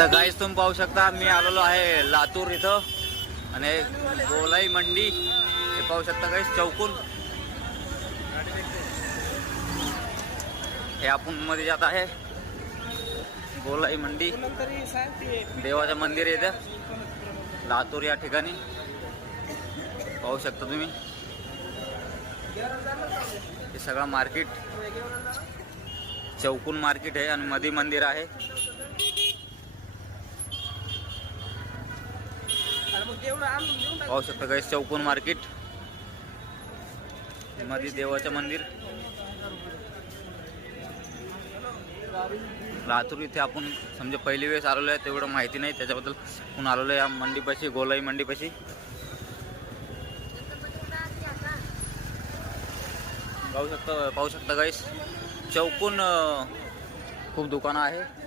तर गाईस तुम्ही पाहू शकता मी आलेलो आहे लातूर इथं आणि गोलाई मंडी हे पाहू शकता गाईस चौकून हे आपण मध्ये जात आहे गोलाई मंडी देवाचं मंदिर आहे इथं लातूर या ठिकाणी पाहू शकता तुम्ही हे सगळं मार्केट चौकून मार्केट आहे आणि मध्ये मंदिर आहे पाहू शकता गाइस चौकून मार्केट मध्ये देवाचं मंदिर लातूर इथे आपण समजा पहिली वेळेस आलेलो आहे तेवढं माहिती नाही त्याच्याबद्दल आपण आलेलो आहे या मंडीपाशी गोलाई मंडीपाशी पाहू शकता गाइस चौकून खूप दुकानं आहे